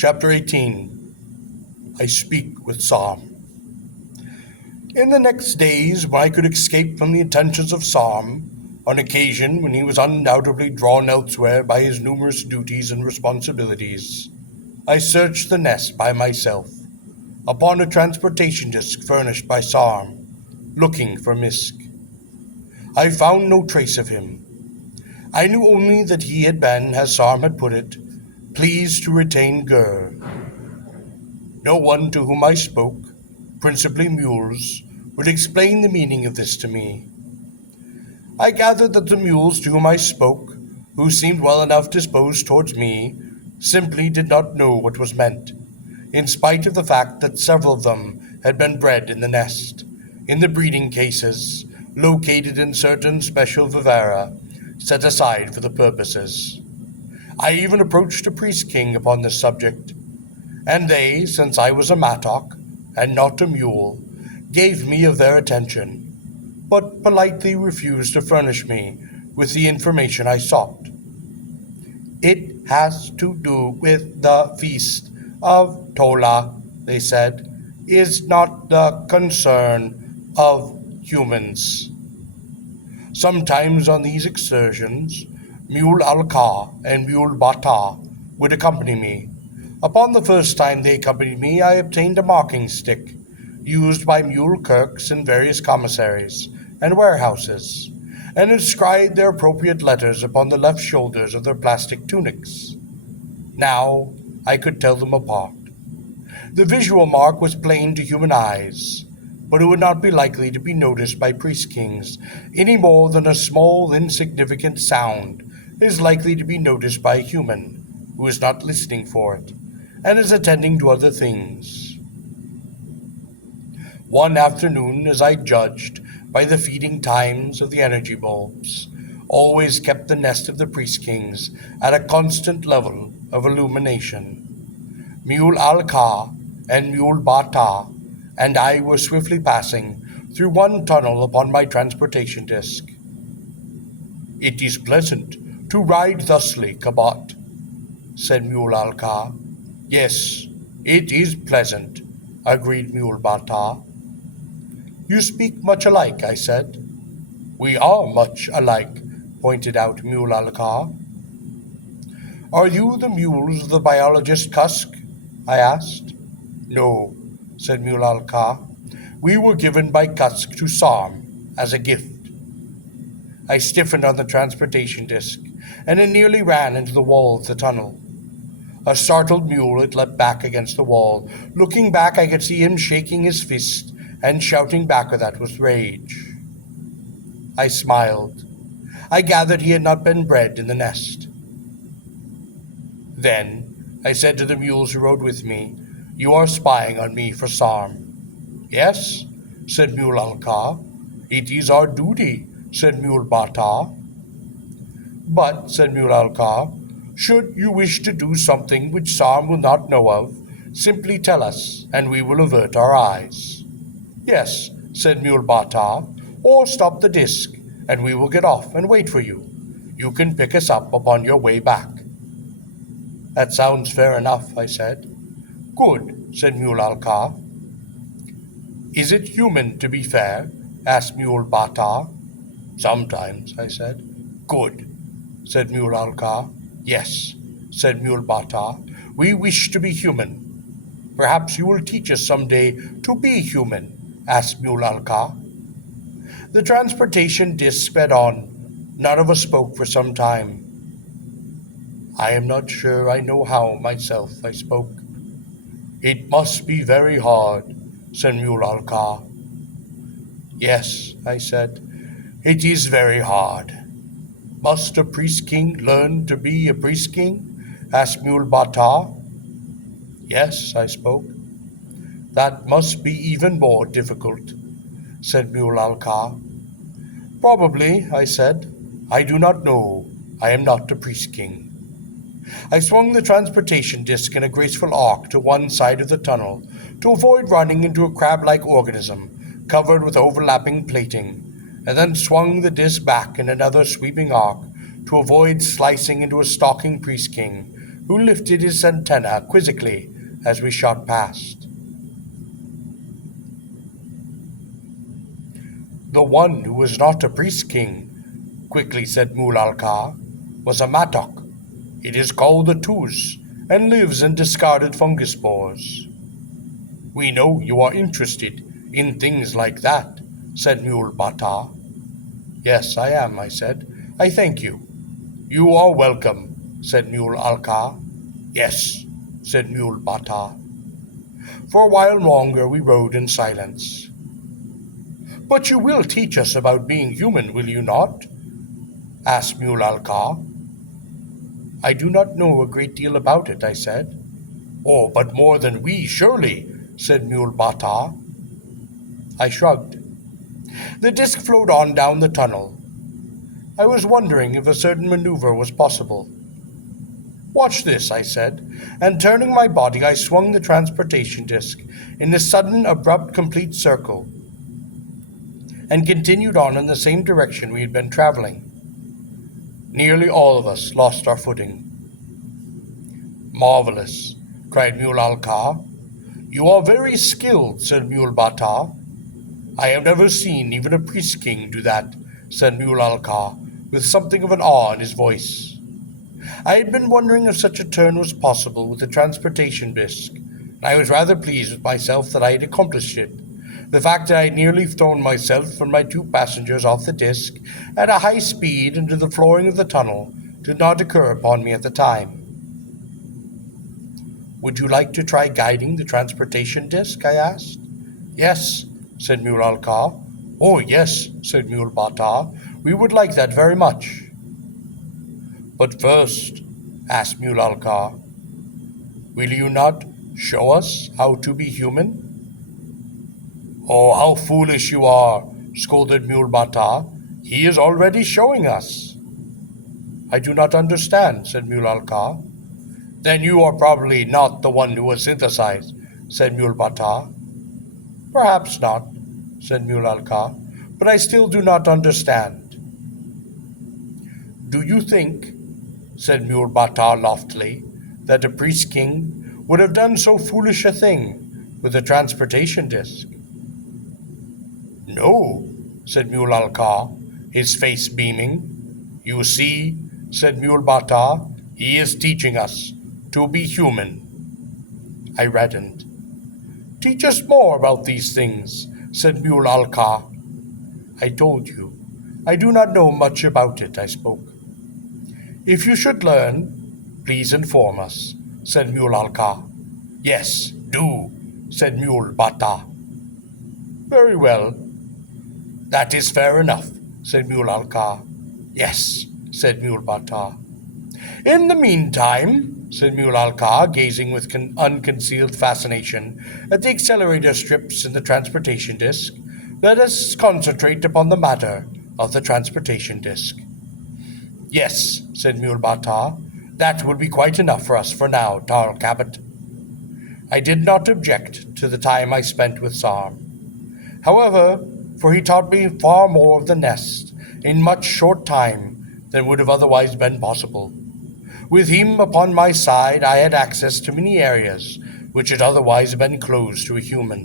Chapter 18. I Speak with Sarm. In the next days, when I could escape from the attentions of Sarm, on occasion when he was undoubtedly drawn elsewhere by his numerous duties and responsibilities, I searched the nest by myself, upon a transportation disc furnished by Sarm, looking for Misk. I found no trace of him. I knew only that he had been, as Sarm had put it, pleased to retain Gor. No one to whom I spoke, principally mules, would explain the meaning of this to me. I gathered that the mules to whom I spoke, who seemed well enough disposed towards me, simply did not know what was meant, in spite of the fact that several of them had been bred in the nest, in the breeding cases, located in certain special vivera, set aside for the purposes. I even approached a priest king upon this subject, and they, since I was a mattock, and not a mule, gave me of their attention, but politely refused to furnish me with the information I sought. It has to do with the feast of Tola, they said, is not the concern of humans. Sometimes on these excursions, Mule Alka and Mule Bata would accompany me. Upon the first time they accompanied me, I obtained a marking stick, used by mule kirks in various commissaries and warehouses, and inscribed their appropriate letters upon the left shoulders of their plastic tunics. Now I could tell them apart. The visual mark was plain to human eyes, but it would not be likely to be noticed by priest kings any more than a small, insignificant sound is likely to be noticed by a human who is not listening for it and is attending to other things. One afternoon, as I judged by the feeding times of the energy bulbs, always kept the nest of the priest kings at a constant level of illumination. Mule Alka and Mule Bata and I were swiftly passing through one tunnel upon my transportation disc. "It is pleasant to ride thusly, Kabat," said Mule Alka. "Yes, it is pleasant," agreed Mule Bata. "You speak much alike," I said. "We are much alike," pointed out Mule Alka. "Are you the mules of the biologist Kusk?" I asked. "No," said Mule Alka. "We were given by Kusk to Sarm as a gift." I stiffened on the transportation disc, and it nearly ran into the wall of the tunnel. A startled mule had leapt back against the wall. Looking back, I could see him shaking his fist and shouting back at that with rage. I smiled. I gathered he had not been bred in the nest. Then I said to the mules who rode with me, "You are spying on me for Sarm." "Yes," said Mule Alka. "It is our duty," said Mule Bata. "But," said Mule Alka, "should you wish to do something which Sarm will not know of, simply tell us, and we will avert our eyes." "Yes," said Mule Bata, "or stop the disc, and we will get off and wait for you. You can pick us up upon your way back." "That sounds fair enough," I said. "Good," said Mule Alka. "Is it human to be fair?" asked Mule Bata. "Sometimes," I said. "Good," said Mule Alka. "Yes," said Mule Bata. "We wish to be human." "Perhaps you will teach us some day to be human?" asked Mule Alka. The transportation disc sped on. None of us spoke for some time. "I am not sure I know how myself," I spoke. "It must be very hard," said Mule Alka. "Yes," I said, "it is very hard." "Must a priest king learn to be a priest king?" asked Mule Bata. "Yes," I spoke. "That must be even more difficult," said Mule Alka. "Probably," I said. "I do not know. I am not a priest king." I swung the transportation disc in a graceful arc to one side of the tunnel to avoid running into a crab-like organism covered with overlapping plating, and then swung the disc back in another sweeping arc to avoid slicing into a stalking priest king who lifted his antenna quizzically as we shot past. "The one who was not a priest-king," quickly said Mulalka, "was a mattock. It is called a tuz, and lives in discarded fungus spores." "We know you are interested in things like that," said Mule Bata. "Yes, I am," I said. "I thank you." "You are welcome," said Mule Alka. "Yes," said Mule Bata. For a while longer we rode in silence. "But you will teach us about being human, will you not?" asked Mule Alka. "I do not know a great deal about it," I said. "Oh, but more than we, surely," said Mule Bata. I shrugged. The disc flowed on down the tunnel. I was wondering if a certain maneuver was possible. "Watch this," I said, and turning my body, I swung the transportation disc in a sudden, abrupt, complete circle, and continued on in the same direction we had been traveling. Nearly all of us lost our footing. "Marvelous," cried Mule Alka. "You are very skilled," said Mule Bata. "I have never seen even a priest king do that," said Mule Alka, with something of an awe in his voice. I had been wondering if such a turn was possible with the transportation disc, and I was rather pleased with myself that I had accomplished it. The fact that I had nearly thrown myself and my two passengers off the disc at a high speed into the flooring of the tunnel did not occur upon me at the time. "Would you like to try guiding the transportation disc?" I asked. "Yes," said Mule Alka. "Oh, yes," said Mule Bata. "We would like that very much." "But first," asked Mule Alka, "will you not show us how to be human?" "Oh, how foolish you are," scolded Mule Bata. "He is already showing us." "I do not understand," said Mule Alka. "Then you are probably not the one who was synthesized," said Mule Bata. "Perhaps not," said Mule Alka, "but I still do not understand." "Do you think," said Mule Bata loftily, "that a priest king would have done so foolish a thing with a transportation disc?" "No," said Mule Alka, his face beaming. "You see," said Mule Bata, "he is teaching us to be human." I reddened. "Teach us more about these things," said Mule Alka. "I told you, I do not know much about it," I spoke. "If you should learn, please inform us," said Mule Alka. "Yes, do," said Mule Bata. "Very well. That is fair enough," said Mule Alka. "Yes," said Mule Bata. "In the meantime," said Mule Alka, gazing with unconcealed fascination at the accelerator strips in the transportation disc, "let us concentrate upon the matter of the transportation disc." "Yes," said Mule Bata, "that will be quite enough for us for now, Tarl Cabot." I did not object to the time I spent with Sarm. However, for he taught me far more of the nest in much short time than would have otherwise been possible. With him upon my side, I had access to many areas which had otherwise been closed to a human.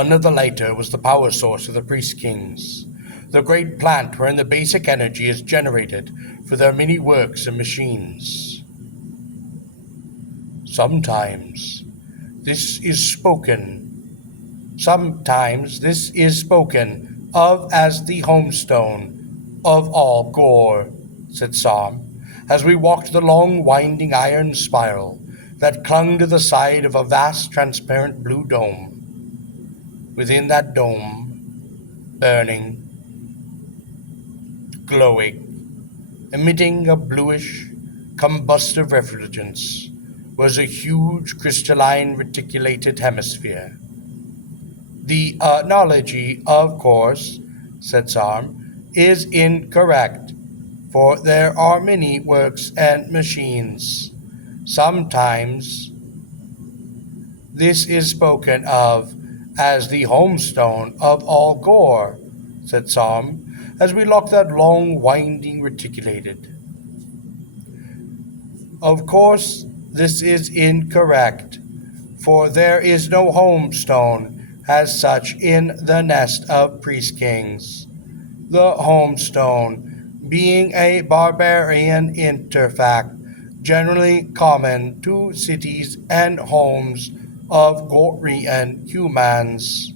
One of the latter was the power source of the Priest Kings, the great plant wherein the basic energy is generated for their many works and machines. Sometimes this is spoken of as the homestone of all Gor, said Sarm, as we walked the long, winding iron spiral that clung to the side of a vast, transparent blue dome. Within that dome, burning, glowing, emitting a bluish, combustive refulgence, was a huge, crystalline, reticulated hemisphere. The analogy, of course, said Sarm, is incorrect, for there are many works and machines. Sometimes this is spoken of as the homestone of all Gor, said Sarm, as we locked that long, winding reticulated. Of course, this is incorrect, for there is no homestone as such in the nest of priest kings. The homestone being a barbarian artifact generally common to cities and homes of Gorian humans.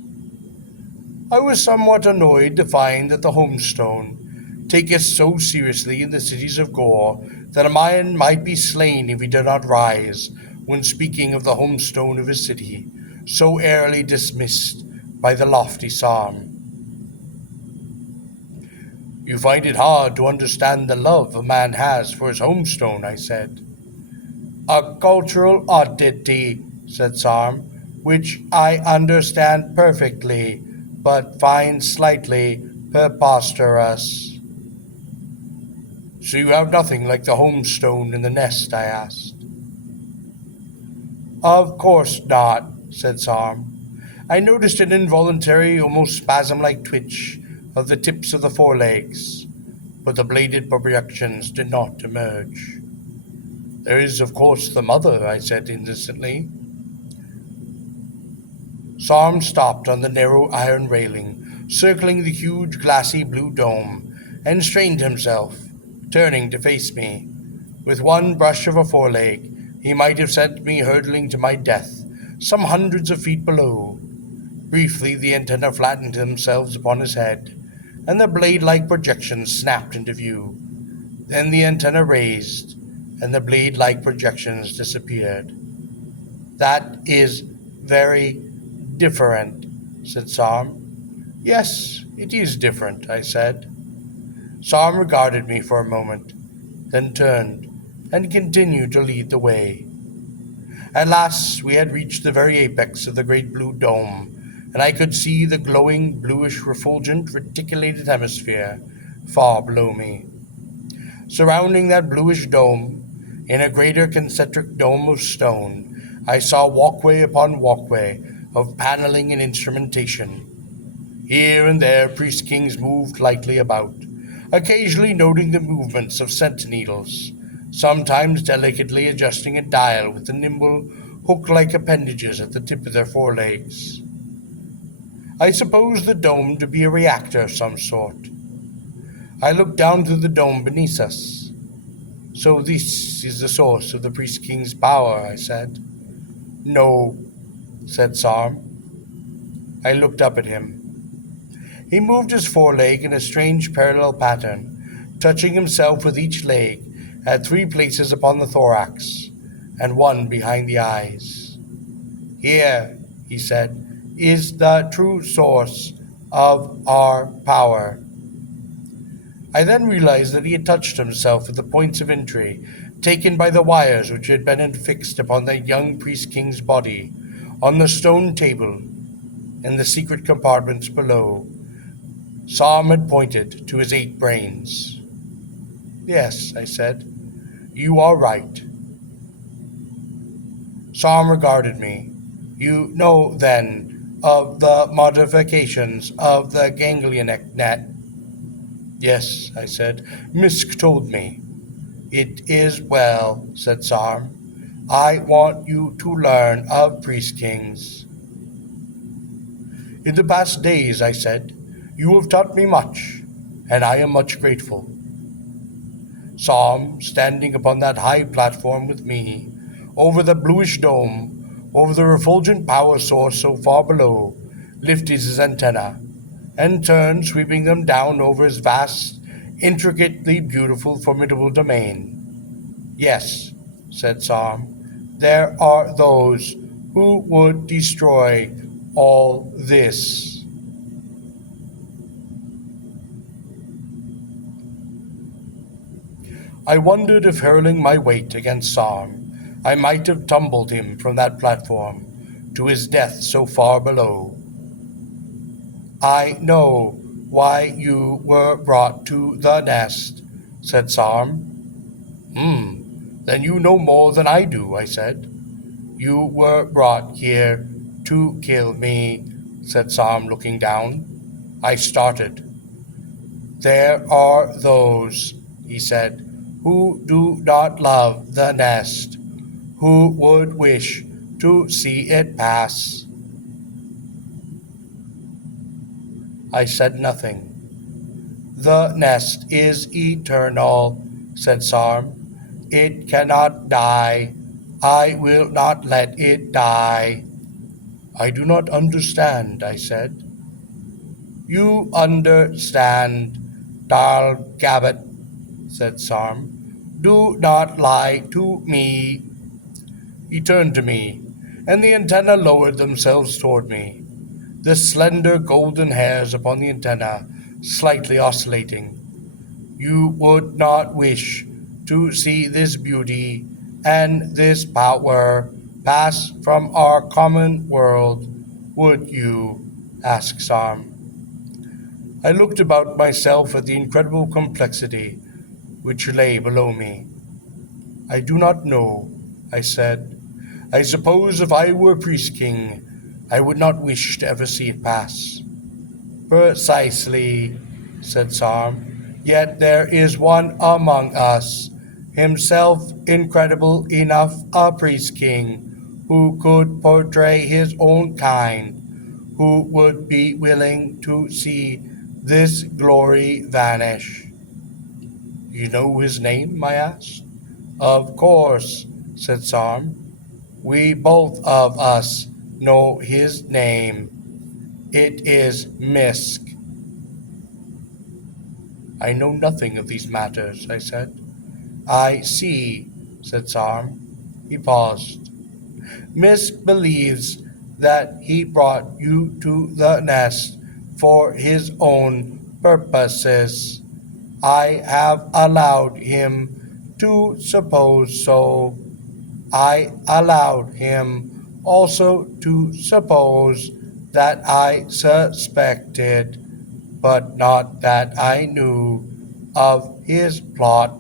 I was somewhat annoyed to find that the homestone taketh so seriously in the cities of Gor that a man might be slain if he did not rise when speaking of the homestone of his city, so airily dismissed by the lofty Sarm. You find it hard to understand the love a man has for his homestone, I said. A cultural oddity, said Sarm, which I understand perfectly, but find slightly preposterous. So you have nothing like the homestone in the nest, I asked. Of course not, said Sarm. I noticed an involuntary, almost spasm-like twitch of the tips of the forelegs, but the bladed projections did not emerge. There is, of course, the mother, I said innocently. Sarm stopped on the narrow iron railing, circling the huge glassy blue dome, and strained himself, turning to face me. With one brush of a foreleg, he might have sent me hurtling to my death, some hundreds of feet below. Briefly, the antennae flattened themselves upon his head, and the blade-like projections snapped into view. Then the antennae raised, and the blade-like projections disappeared. That is very different, said Sarm. Yes, it is different, I said. Sarm regarded me for a moment, then turned and continued to lead the way. At last we had reached the very apex of the great blue dome, and I could see the glowing, bluish, refulgent, reticulated hemisphere far below me. Surrounding that bluish dome, in a greater concentric dome of stone, I saw walkway upon walkway of paneling and instrumentation. Here and there priest kings moved lightly about, occasionally noting the movements of sentinels, sometimes delicately adjusting a dial with the nimble, hook-like appendages at the tip of their forelegs. I supposed the dome to be a reactor of some sort. I looked down through the dome beneath us. So this is the source of the priest king's power, I said. No, said Sarm. I looked up at him. He moved his foreleg in a strange parallel pattern, touching himself with each leg at 3 places upon the thorax, and 1 behind the eyes. Here, he said, is the true source of our power. I then realized that he had touched himself at the points of entry, taken by the wires which had been fixed upon the young priest king's body, on the stone table, in the secret compartments below. Sarm had pointed to his 8 brains. Yes, I said, you are right. Sarm regarded me. You know, then, of the modifications of the ganglion net? Yes, I said. Misk told me. It is well, said Sarm. I want you to learn of priest kings. In the past days, I said, you have taught me much, and I am much grateful. Sarm, standing upon that high platform with me, over the bluish dome, over the refulgent power source so far below, lifted his antennae, and turned, sweeping them down over his vast, intricately beautiful, formidable domain. Yes, said Sarm, there are those who would destroy all this. I wondered if hurling my weight against Sarm, I might have tumbled him from that platform to his death so far below. I know why you were brought to the nest, said Sarm. Then you know more than I do, I said. You were brought here to kill me, said Sarm, looking down. I started. There are those, he said, who do not love the nest, who would wish to see it pass. I said nothing. The nest is eternal, said Sarm. It cannot die. I will not let it die. I do not understand, I said. You understand, Darl Gabbet, said Sarm. Do not lie to me. He turned to me, and the antennae lowered themselves toward me, the slender golden hairs upon the antenna slightly oscillating. You would not wish to see this beauty and this power pass from our common world, would you? Asked Sarm. I looked about myself at the incredible complexity which lay below me. I do not know, I said. I suppose if I were priest king, I would not wish to ever see it pass. Precisely, said Sarm. Yet there is one among us, himself incredible enough a priest king, who could portray his own kind, who would be willing to see this glory vanish. You know his name? I asked. Of course, said Sarm. We both of us know his name. It is Misk. I know nothing of these matters, I said. I see, said Sarm. He paused. Misk believes that he brought you to the nest for his own purposes. I have allowed him to suppose so. I allowed him also to suppose that I suspected, but not that I knew of his plot,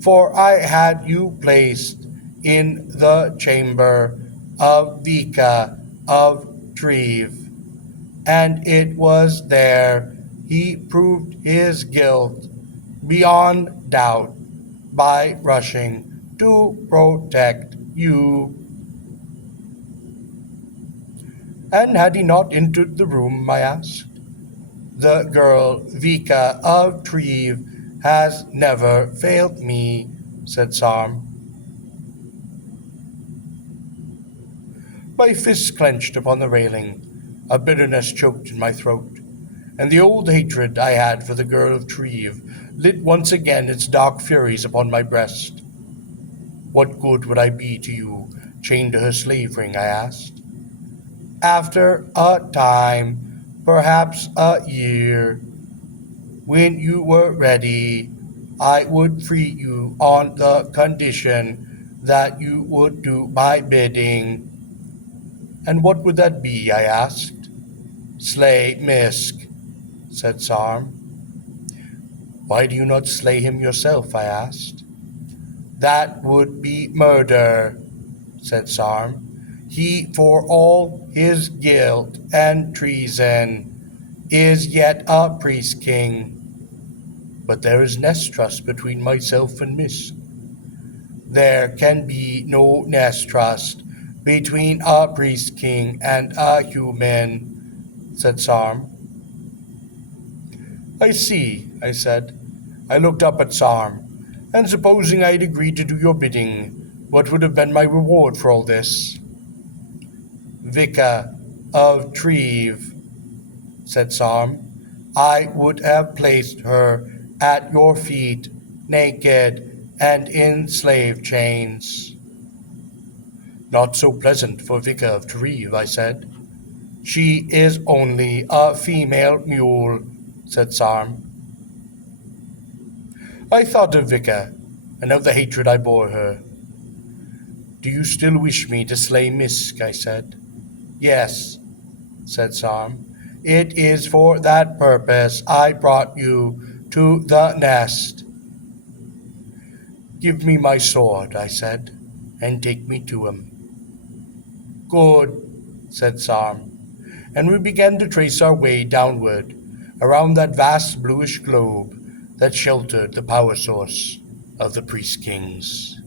for I had you placed in the chamber of Vika of Treve, and it was there he proved his guilt beyond doubt by rushing to protect you. And had he not entered the room, I asked? The girl Vika of Treve has never failed me, said Sarm. My fists clenched upon the railing, a bitterness choked in my throat, and the old hatred I had for the girl of Treve lit once again its dark furies upon my breast. What good would I be to you, chained to her slave ring? I asked. After a time, perhaps a year, when you were ready, I would free you on the condition that you would do my bidding. And what would that be? I asked. Slay Misk, said Sarm. Why do you not slay him yourself? I asked. That would be murder, said Sarm. He, for all his guilt and treason, is yet a priest king. But there is nest trust between myself and Misk. There can be no nest trust between a priest king and a human, said Sarm. I see, I said. I looked up at Sarm, and supposing I had agreed to do your bidding, what would have been my reward for all this? Vika of Treve, said Sarm. I would have placed her at your feet, naked and in slave chains. Not so pleasant for Vika of Treve, I said. She is only a female mule, said Sarm. I thought of Vika, and of the hatred I bore her. Do you still wish me to slay Misk? I said. Yes, said Sarm. It is for that purpose I brought you to the nest. Give me my sword, I said, and take me to him. Good, said Sarm, and we began to trace our way downward, around that vast bluish globe that sheltered the power source. of the Priest Kings.